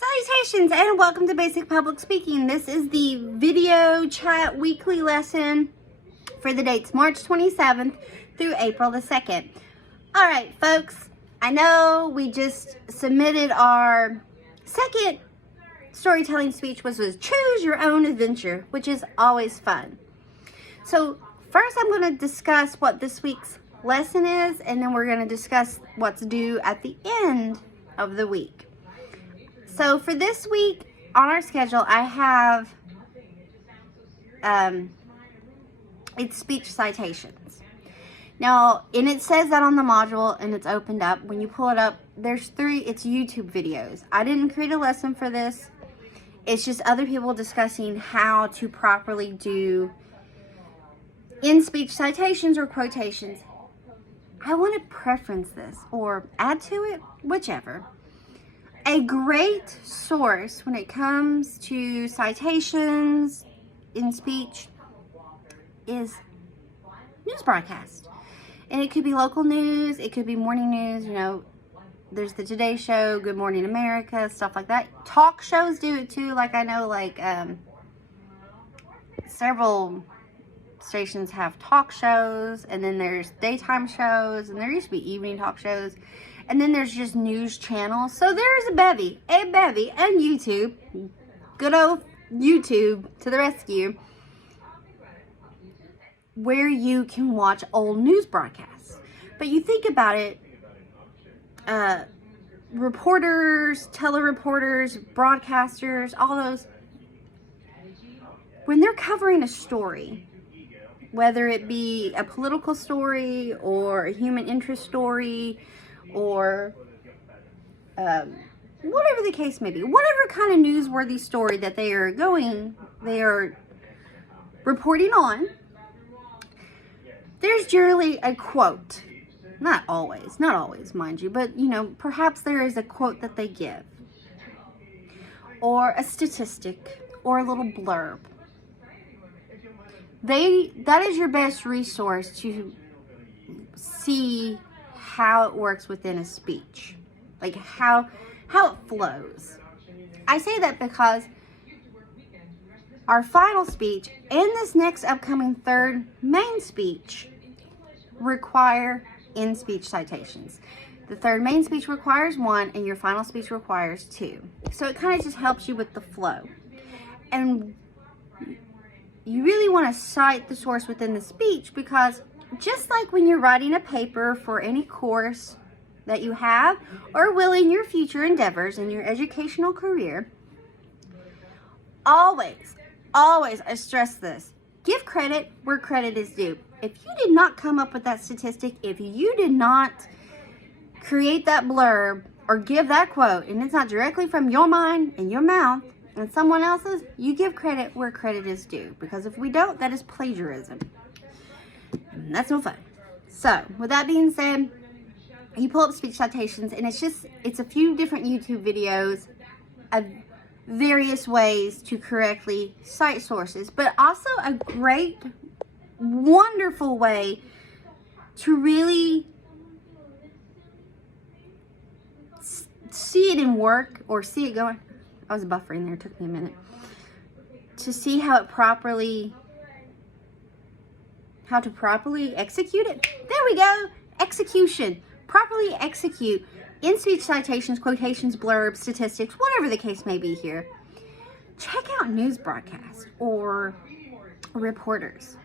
Salutations and welcome to Basic Public Speaking. This is the video chat weekly lesson for the dates March 27th through April the 2nd. All right, folks, I know we just submitted our second storytelling speech, which was Choose Your Own Adventure, which is always fun. So first I'm going to discuss what this week's lesson is, and then we're going to discuss what's due at the end of the week. So for this week on our schedule, I have it's speech citations. Now, and it says that on the module, and it's opened up. When you pull it up, there's it's YouTube videos. I didn't create a lesson for this. It's just other people discussing how to properly do in-speech citations or quotations. I want to preference this or add to it, whichever. A great source when it comes to citations in speech is news broadcast. And it could be local news, it could be morning news, you know, there's the Today Show, Good Morning America, stuff like that. Talk shows do it too, like I know several stations have talk shows, and then there's daytime shows, and there used to be evening talk shows. And then there's just news channels. So there's a bevy, and YouTube, good old YouTube to the rescue, where you can watch old news broadcasts. But you think about it, reporters, telereporters, broadcasters, all those, when they're covering a story, whether it be a political story or a human interest story, or whatever the case may be, whatever kind of newsworthy story that they are reporting on, there's generally a quote. Not always, mind you, but you know, perhaps there is a quote that they give, or a statistic, or a little blurb. That is your best resource to see how it works within a speech, like how it flows. I say that because our final speech and this next upcoming third main speech require in-speech citations. The third main speech requires 1, and your final speech requires 2. So it kind of just helps you with the flow. And you really want to cite the source within the speech, because just like when you're writing a paper for any course that you have or will in your future endeavors in your educational career, always, I stress this, give credit where credit is due. If you did not come up with that statistic, if you did not create that blurb or give that quote, and it's not directly from your mind and your mouth and someone else's, you give credit where credit is due. Because if we don't, that is plagiarism. That's no fun. So, with that being said, you pull up speech citations, and it's a few different YouTube videos of various ways to correctly cite sources, but also a great, wonderful way to really see it in work, or see it going. I was buffering there, it took me a minute. To see how to properly execute it. There we go. Execution. Properly execute in-speech citations, quotations, blurbs, statistics, whatever the case may be here. Check out news broadcasts or reporters.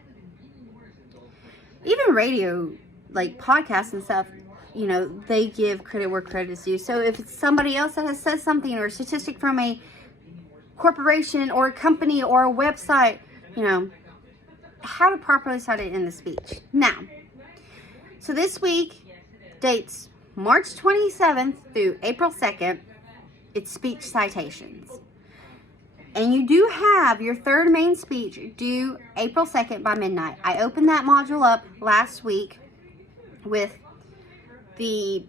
Even radio, like podcasts and stuff, you know, they give credit where credit is due. So if it's somebody else that has said something, or a statistic from a corporation or a company or a website, you know, how to properly cite it in the speech. Now, so this week, dates March 27th through April 2nd, it's speech citations. And you do have your third main speech due April 2nd by midnight. I opened that module up last week with the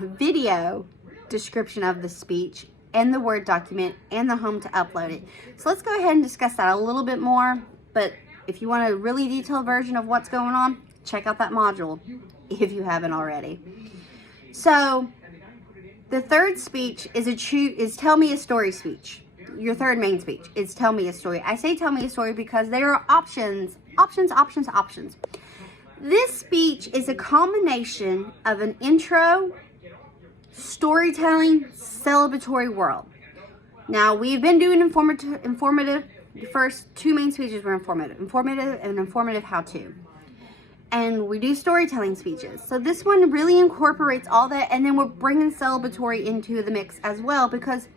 video description of the speech and the Word document and the home to upload it. So let's go ahead and discuss that a little bit more. But if you want a really detailed version of what's going on, check out that module if you haven't already. So The third speech is tell me a story speech. Your third main speech is tell me a story. I say tell me a story because there are options. This speech is a combination of an intro, storytelling, celebratory world. Now, we've been doing informative. The first two main speeches were informative and informative how-to. And we do storytelling speeches. So this one really incorporates all that, and then we're bringing celebratory into the mix as well because,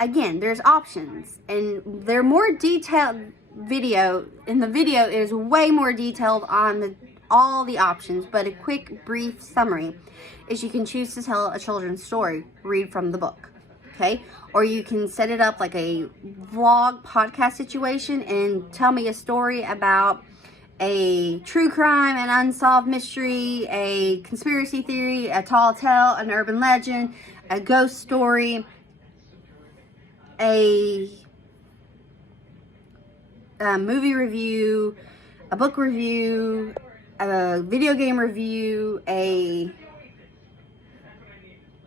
again, there's options, and they're more detailed video. In the video, it is way more detailed on all the options, but a quick, brief summary is you can choose to tell a children's story, read from the book. Okay, or you can set it up like a vlog podcast situation and tell me a story about a true crime, an unsolved mystery, a conspiracy theory, a tall tale, an urban legend, a ghost story, a movie review, a book review, a video game review, a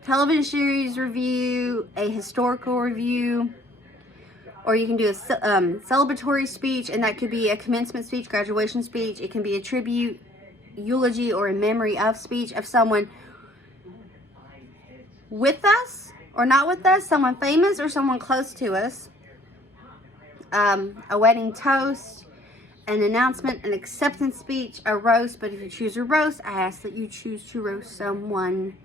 television series review, a historical review, or you can do a celebratory speech, and that could be a commencement speech, graduation speech. It can be a tribute, eulogy, or a memory of speech of someone with us or not with us, someone famous or someone close to us, a wedding toast, an announcement, an acceptance speech, a roast. But if you choose a roast, I ask that you choose to roast someone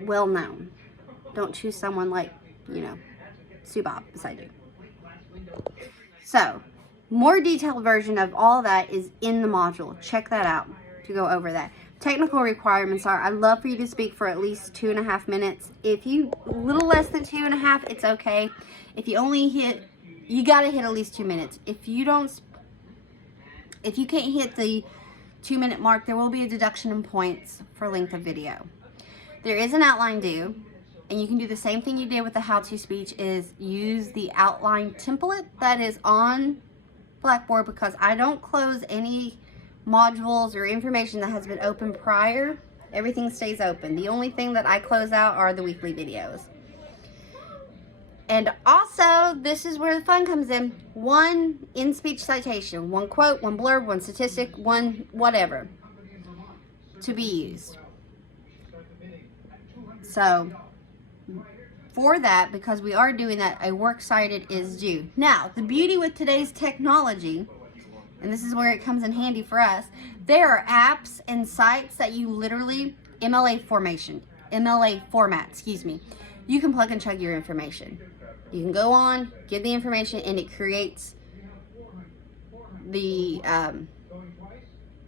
well known. Don't choose someone like, Sue Bob beside you. So, more detailed version of all that is in the module. Check that out to go over that. Technical requirements are, I'd love for you to speak for at least 2.5 minutes. If you, a little less than 2.5, it's okay. If you only you gotta hit at least 2 minutes. If you can't hit the 2-minute mark, there will be a deduction in points for length of video. There is an outline due, and you can do the same thing you did with the how-to speech, is use the outline template that is on Blackboard, because I don't close any modules or information that has been open prior. Everything stays open. The only thing that I close out are the weekly videos. And also, this is where the fun comes in. One in-speech citation, one quote, one blurb, one statistic, one whatever to be used. So, for that, because we are doing that, a works cited is due. Now, the beauty with today's technology, and this is where it comes in handy for us, there are apps and sites that you literally, MLA format, you can plug and chug your information. You can go on, give the information, and it creates the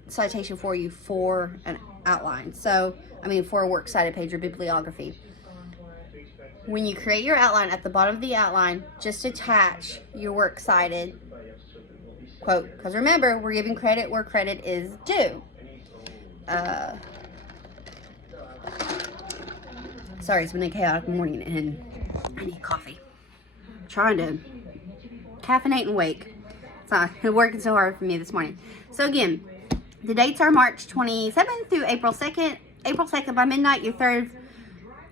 citation for you for an outline. So, for a works cited page or bibliography. When you create your outline, at the bottom of the outline, just attach your works cited quote. Because remember, we're giving credit where credit is due. Sorry, it's been a chaotic morning and I need coffee. I'm trying to caffeinate and wake. It's working so hard for me this morning. So again, the dates are March 27th through April 2nd. April 2nd by midnight, your third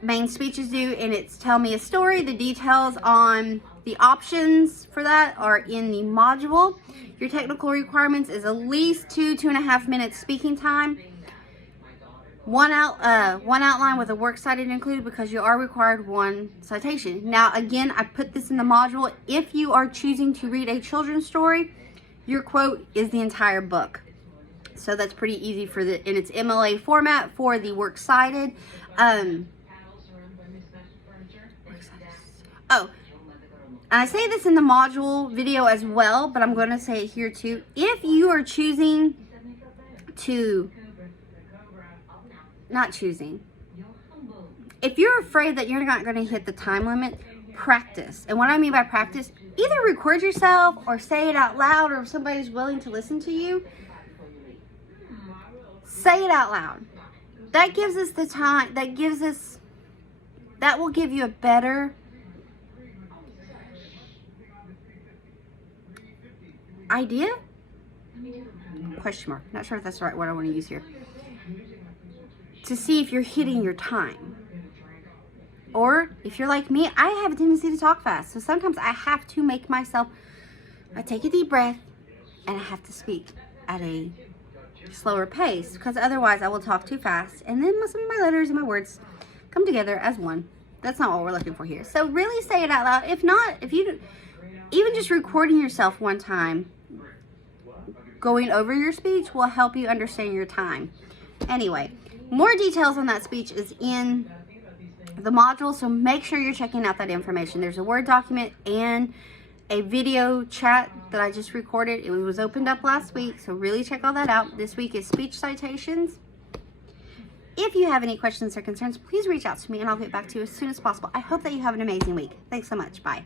main speech is due, and it's tell me a story. The details on the options for that are in the module. Your technical requirements is at least 2.5 minutes speaking time. One outline with a works cited included, because you are required one citation. Now, again, I put this in the module. If you are choosing to read a children's story, your quote is the entire book. So that's pretty easy in its MLA format for the works cited. I say this in the module video as well, but I'm going to say it here too. If you are choosing to, if you're afraid that you're not going to hit the time limit, practice. And what I mean by practice, either record yourself or say it out loud, or if somebody's willing to listen to you, say it out loud. That gives us the time, that will give you a better idea? Question mark. Not sure if that's the right word I want to use here. to see if you're hitting your time. Or if you're like me, I have a tendency to talk fast. So sometimes I have to make myself, I take a deep breath and I have to speak at a slower pace, because otherwise I will talk too fast and then some of my letters and my words come together as one. That's not what we're looking for here. So really say it out loud. If not, if you, even just recording yourself one time going over your speech will help you understand your time. Anyway, more details on that speech is in the module, so make sure you're checking out that information. There's a Word document and a video chat that I just recorded. It was opened up last week, so really check all that out. This week is speech citations. If you have any questions or concerns, please reach out to me and I'll get back to you as soon as possible. I hope that you have an amazing week. Thanks so much. Bye.